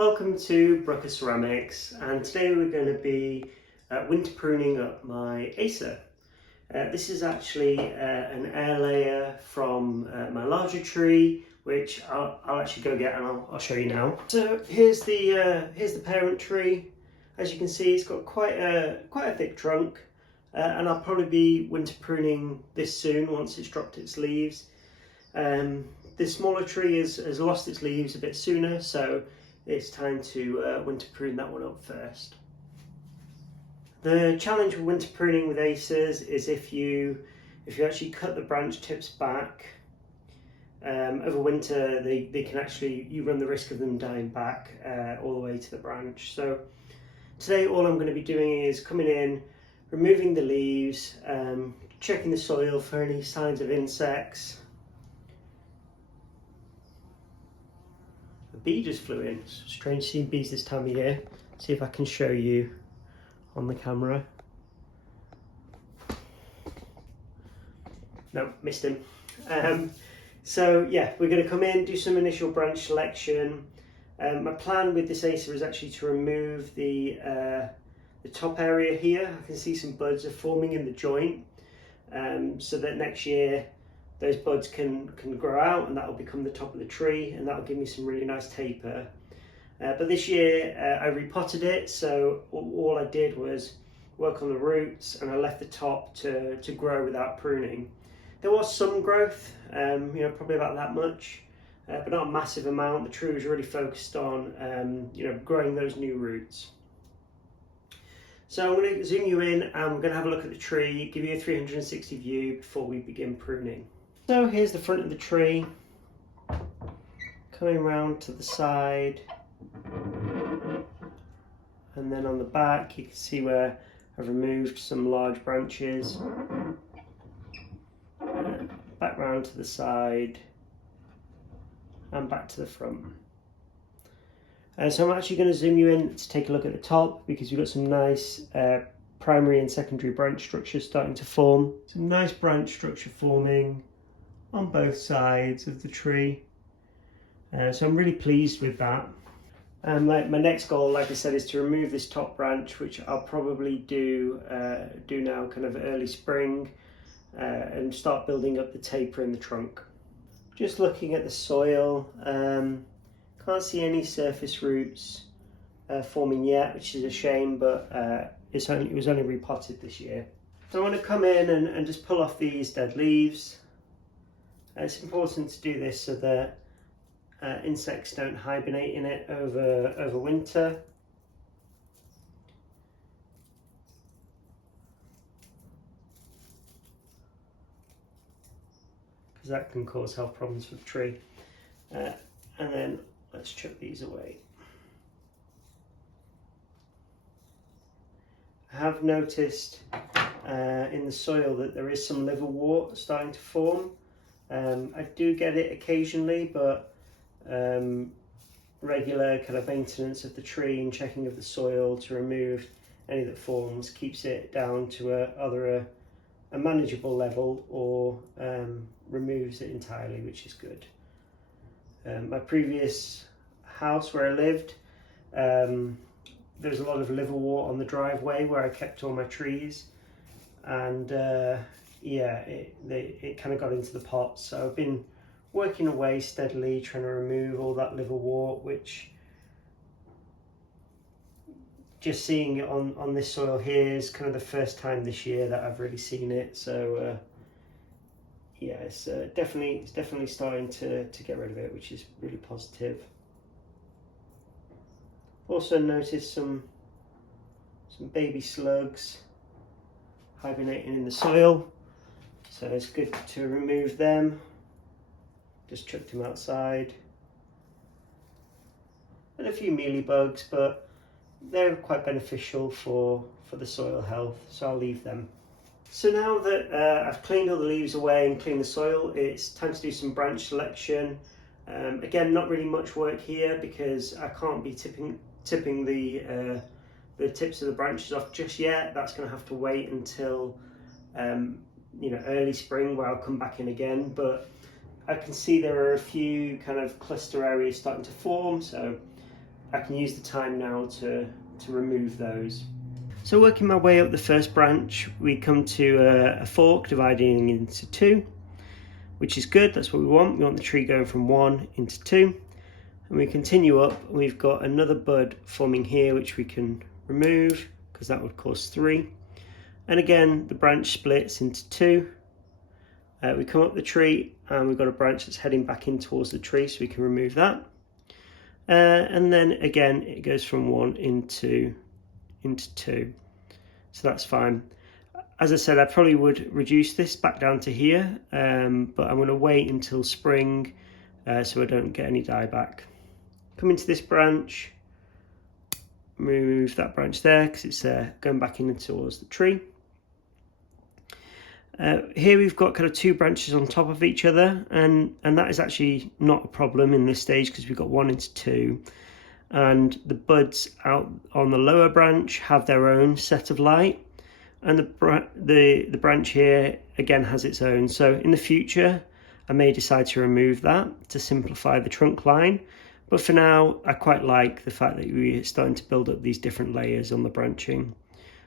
Welcome to Brooker Ceramics, and today we're going to be winter pruning up my Acer. This is actually an air layer from my larger tree, which I'll actually go get and I'll show you now. So here's the parent tree. As you can see, it's got quite a thick trunk, and I'll probably be winter pruning this soon once it's dropped its leaves. This smaller tree has lost its leaves a bit sooner, so it's time to winter prune that one up first. The challenge with winter pruning with acers is if you actually cut the branch tips back over winter, they can actually, you run the risk of them dying back all the way to the branch. So today all I'm going to be doing is coming in, removing the leaves, checking the soil for any signs of insects. A bee just flew in. It's strange seeing bees this time of year. See if I can show you on the camera. No, missed him. So yeah, we're going to come in, do some initial branch selection. My plan with this Acer is actually to remove the top area here. I can see some buds are forming in the joint, so that next year those buds can grow out and that will become the top of the tree, and that will give me some really nice taper. But this year I repotted it, so all I did was work on the roots and I left the top to grow without pruning. There was some growth, probably about that much, but not a massive amount. The tree was really focused on growing those new roots. So I'm going to zoom you in and we're going to have a look at the tree, give you a 360 view before we begin pruning. So here's the front of the tree, coming round to the side, and then on the back you can see where I've removed some large branches, back round to the side and back to the front. So I'm actually going to zoom you in to take a look at the top, because we've got some nice primary and secondary branch structures starting to form. Some nice branch structure forming on both sides of the tree, so I'm really pleased with that. And my next goal, like I said, is to remove this top branch, which I'll probably do now kind of early spring, and start building up the taper in the trunk. Just looking at the soil, can't see any surface roots forming yet, which is a shame, but it was only repotted this year. So I want to come in and just pull off these dead leaves. It's important to do this so that insects don't hibernate in it over winter. Because that can cause health problems for the tree. And then let's chuck these away. I have noticed in the soil that there is some liverwort starting to form. I do get it occasionally, but regular kind of maintenance of the tree and checking of the soil to remove any that forms keeps it down to either a manageable level or removes it entirely, which is good. My previous house where I lived, there was a lot of liverwort on the driveway where I kept all my trees, and it kind of got into the pot. So I've been working away steadily trying to remove all that liverwort, which just seeing it on this soil here is kind of the first time this year that I've really seen it. So it's definitely starting to get rid of it, which is really positive. Also noticed some baby slugs hibernating in the soil, so it's good to remove them. Just chucked them outside. And a few mealybugs, but they're quite beneficial for the soil health, so I'll leave them. So now that I've cleaned all the leaves away and cleaned the soil, it's time to do some branch selection. Again, not really much work here because I can't be tipping the tips of the branches off just yet. That's going to have to wait until early spring, where I'll come back in again. But I can see there are a few kind of cluster areas starting to form, so I can use the time now to remove those. So working my way up the first branch, we come to a fork dividing into two, which is good, that's what we want. We want the tree going from 1 into 2. And we continue up, and we've got another bud forming here, which we can remove, because that would cause 3. And again, the branch splits into 2. We come up the tree, and we've got a branch that's heading back in towards the tree, so we can remove that. And then again, it goes from 1 into 2. So that's fine. As I said, I probably would reduce this back down to here, but I'm going to wait until spring so I don't get any dieback. Come into this branch, move that branch there because it's going back in towards the tree. Here we've got kind of 2 branches on top of each other, and that is actually not a problem in this stage because we've got 1 into 2. And the buds out on the lower branch have their own set of light, and the branch here again has its own. So in the future I may decide to remove that to simplify the trunk line, but for now I quite like the fact that we're starting to build up these different layers on the branching.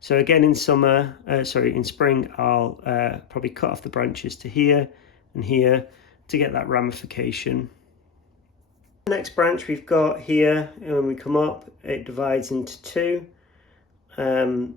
So again in spring I'll probably cut off the branches to here and here to get that ramification. The next branch we've got here, and when we come up it divides into 2, and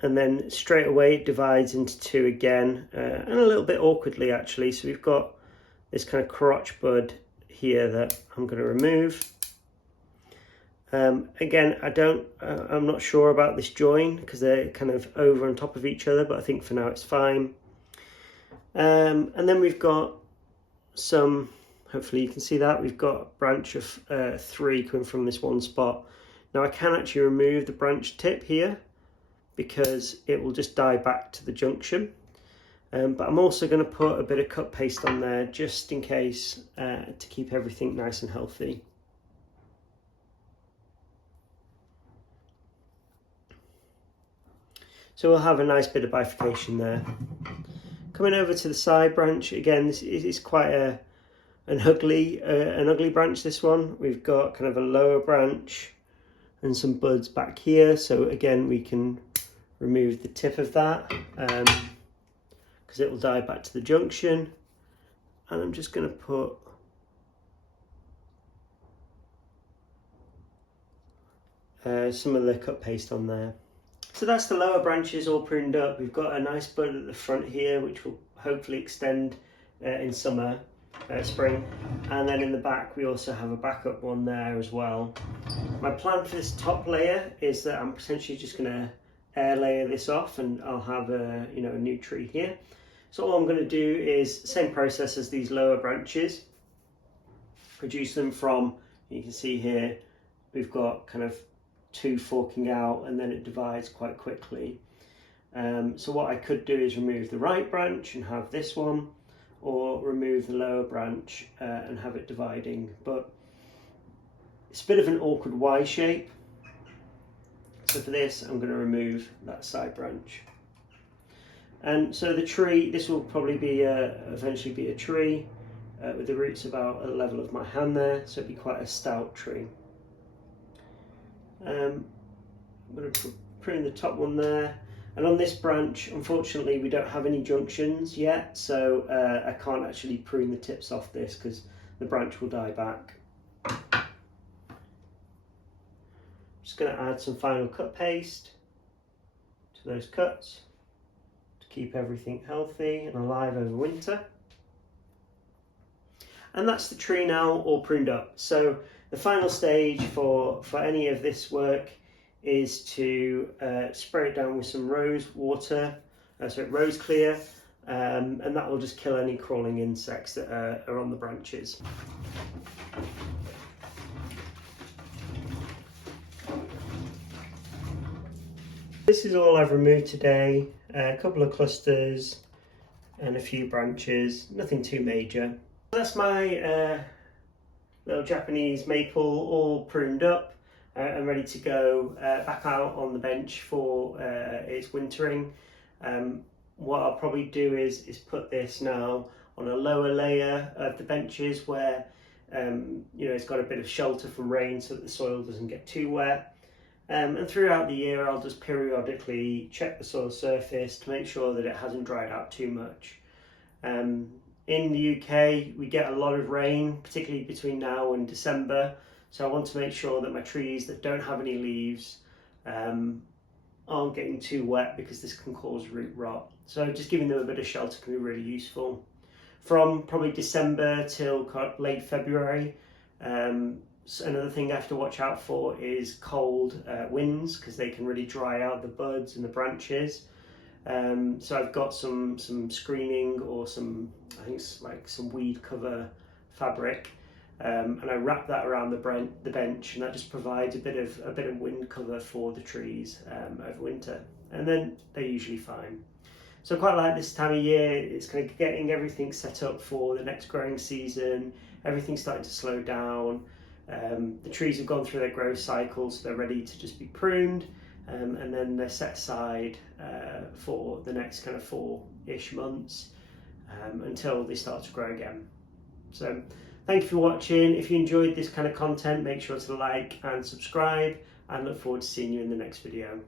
then straight away it divides into 2 again, and a little bit awkwardly actually. So we've got this kind of crotch bud here that I'm going to remove. Again, I'm not sure about this join because they're kind of over on top of each other, but I think for now it's fine. And then we've got some, hopefully you can see that, we've got a branch of 3 coming from this one spot. Now I can actually remove the branch tip here because it will just die back to the junction. But I'm also going to put a bit of cut paste on there just in case to keep everything nice and healthy. So we'll have a nice bit of bifurcation there. Coming over to the side branch, again, this is quite an ugly branch, this one. We've got kind of a lower branch and some buds back here. So again, we can remove the tip of that because it will die back to the junction. And I'm just going to put some of the cut paste on there. So that's the lower branches all pruned up. We've got a nice bud at the front here which will hopefully extend in summer, spring, and then in the back we also have a backup one there as well. My plan for this top layer is that I'm potentially just going to air layer this off, and I'll have a new tree here. So all I'm going to do is same process as these lower branches, produce them from, you can see here we've got kind of 2 forking out and then it divides quite quickly. So what I could do is remove the right branch and have this one, or remove the lower branch and have it dividing, but it's a bit of an awkward Y shape. So for this I'm going to remove that side branch. And so the tree, this will probably be eventually be a tree with the roots about at the level of my hand there, so it'd be quite a stout tree. I'm going to prune the top one there, and on this branch unfortunately we don't have any junctions yet, so I can't actually prune the tips off this because the branch will die back. Just going to add some final cut paste to those cuts to keep everything healthy and alive over winter. And that's the tree now all pruned up. So the final stage for any of this work is to spray it down with some rose clear, and that will just kill any crawling insects that are on the branches. This is all I've removed today, a couple of clusters and a few branches, nothing too major. That's my little Japanese maple all pruned up and ready to go back out on the bench for its wintering. What I'll probably do is put this now on a lower layer of the benches where It's got a bit of shelter from rain so that the soil doesn't get too wet. And throughout the year I'll just periodically check the soil surface to make sure that it hasn't dried out too much. In the UK we get a lot of rain, particularly between now and December, so I want to make sure that my trees that don't have any leaves aren't getting too wet, because this can cause root rot. So just giving them a bit of shelter can be really useful. From probably December till late February, another thing I have to watch out for is cold winds, because they can really dry out the buds and the branches. So I've got some screening, or I think it's like some weed cover fabric, and I wrap that around the bench, and that just provides a bit of wind cover for the trees over winter, and then they're usually fine. So I quite like this time of year. It's kind of getting everything set up for the next growing season. Everything's starting to slow down. The trees have gone through their growth cycle, so they're ready to just be pruned, and then they're set aside for the next kind of 4-ish months until they start to grow again. So thank you for watching. If you enjoyed this kind of content, make sure to like and subscribe, and look forward to seeing you in the next video.